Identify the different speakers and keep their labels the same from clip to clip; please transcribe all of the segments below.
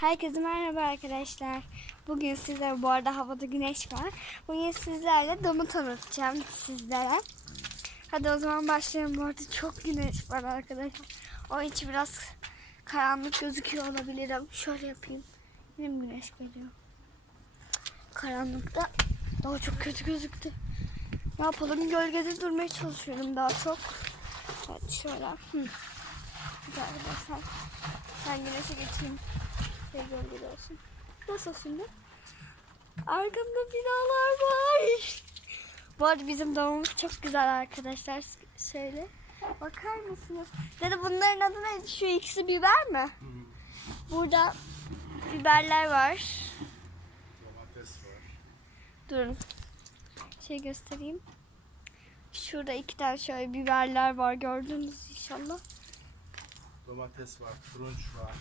Speaker 1: Herkese merhaba arkadaşlar. Bugün sizlere bu arada havada güneş var. Bugün sizlerle domu tanıtacağım sizlere. Hadi o zaman başlayalım. Bu arada çok güneş var arkadaşlar. O içi biraz karanlık gözüküyor olabilirim. Şöyle yapayım. Yine mi güneş geliyor? Karanlıkta daha çok kötü gözüktü. Ne yapalım? Gölgede durmaya çalışıyorum daha çok. Evet şöyle. Hı. Hadi arkadaşlar. Ben güneşe geçeyim. Şey gölgede olsun. Nasıl şimdi? Arkamda binalar var. Bu arada bizim doğumumuz çok güzel arkadaşlar. Şöyle. Bakar mısınız? Dede bunların adı ne? Şu ikisi biber mi? Burada biberler var. Domates var. Durun. Şey göstereyim. Şurada iki tane şöyle biberler var. Gördünüz inşallah. Domates var, turunç var,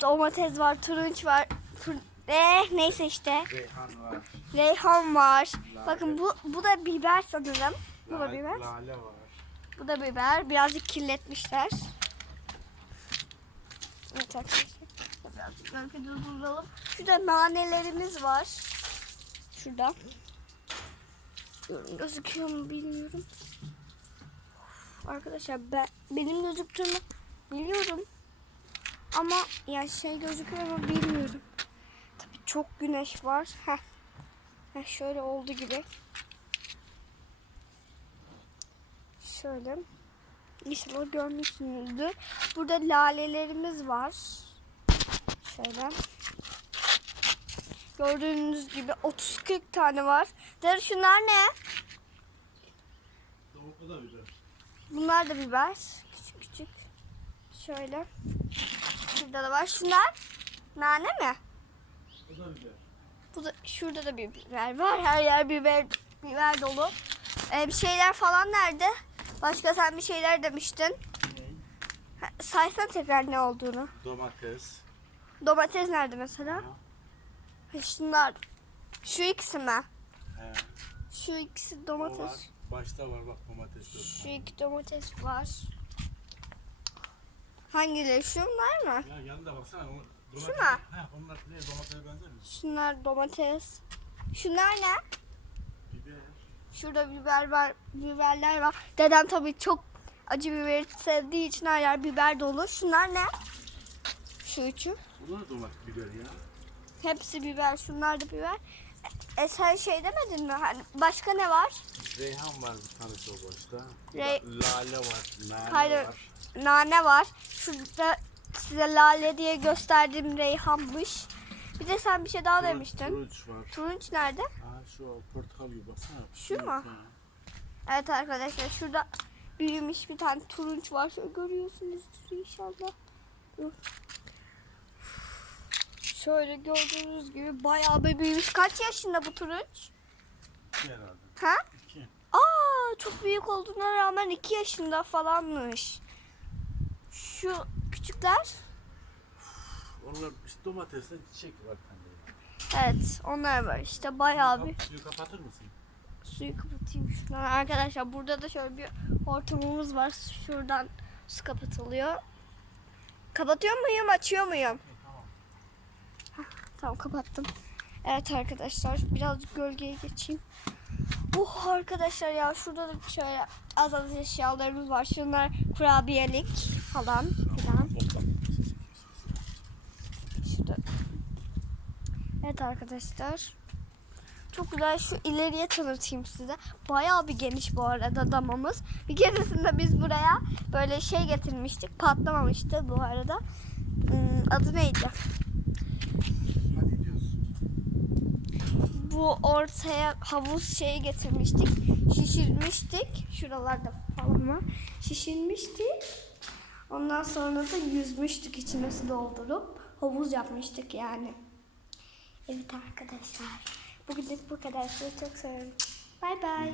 Speaker 1: Domates var, turunç var. Tur eh, neyse işte. reyhan var, Reyhan var. Lale. Bakın bu bu da biber sanırım. Bu da biber. lale var. Bu da biber. Birazcık kirletmişler. Evet arkadaşlar. Birazcık gölgede duralım. Şurada nanelerimiz var. Şurada. Gözüküyor mu bilmiyorum. Arkadaşlar ben, benim gözüktüğümü biliyorum. Ama ya şey gözüküyor mu bilmiyorum. Tabii çok güneş var. Heh. Heh, şöyle oldu gibi. Şöyle. İnşallah görmüşsünüzdür. Burada lalelerimiz var. Şöyle. Gördüğünüz gibi 30-40 tane var. Der şunlar ne? Da biber. Bunlar da biber. Küçük küçük. Şöyle. Şurada da var. Şunlar nane mi? O da biber. Bu da, şurada da bir biber var. Her yer biber biber dolu. Ee, bir şeyler falan nerede? Başka sen bir şeyler demiştin. Ha, Saysana tekrar ne olduğunu. Domates. Domates nerede mesela? Ha, şunlar. Şu ikisi mi? He. Şu ikisi o var. domates. Başta var bak domates. Şu iki domates var. Hangileri? Şunlar mı? Ya yanında baksana. Domates, Şu mu? He, onlar ne domatese benzer mi? Şunlar domates. Şunlar ne? Biber. Şurada biber var, biberler var. Dedem tabii çok acı biberi sevdiği için her yer biber dolu. Şunlar ne? Şu üçü. Bunlar domates biber ya. Hepsi biber. Şunlar da biber. E, sen şey demedin mi? Hani başka ne var? Reyhan var bir tanesi o başta. Re- La- lale var, nane Hayır. var. Nane var. Şurada size lale diye gösterdiğim reyhanmış. Bir de sen bir şey daha Turunç- demiştin. Turunç var. Turunç nerede? Aa şu portakal gibi baksana. Şu mu? Ha. Evet arkadaşlar şurada büyümüş bir tane turunç var. Şöyle görüyorsunuzdur inşallah. Şöyle gördüğünüz gibi bayağı bir büyümüş. Kaç yaşında bu turunç? İki herhalde. Ha? İki. Aa çok büyük olduğuna rağmen 2 yaşında falanmış. Şu küçükler. Onlar işte domatesle çiçek var tane. Evet onlar var işte bayağı bir. Suyu kapatır mısın? Suyu kapatayım şuradan. Arkadaşlar burada da şöyle bir hortumumuz var. Şuradan su kapatılıyor. Kapatıyor muyum açıyor muyum? tamam. Tamam kapattım. Evet arkadaşlar birazcık gölgeye geçeyim. Oh arkadaşlar ya şurada da şöyle az az eşyalarımız var. Şunlar kurabiyelik falan filan. Şurada. Evet arkadaşlar. Çok güzel şu ileriye tanıtayım size. Bayağı bir geniş bu arada damamız. Bir keresinde biz buraya böyle şey getirmiştik. Patlamamıştı bu arada. Hmm, Adı neydi? Hadi gidiyoruz. Bu ortaya havuz şeyi getirmiştik. Şişirmiştik. Şuralarda falan var. Şişirmiştik. Ondan sonra da yüzmüştük içine su doldurup. Havuz yapmıştık yani. Evet arkadaşlar. Bugünlük bu kadar. Sizi çok seviyorum. Bay bay.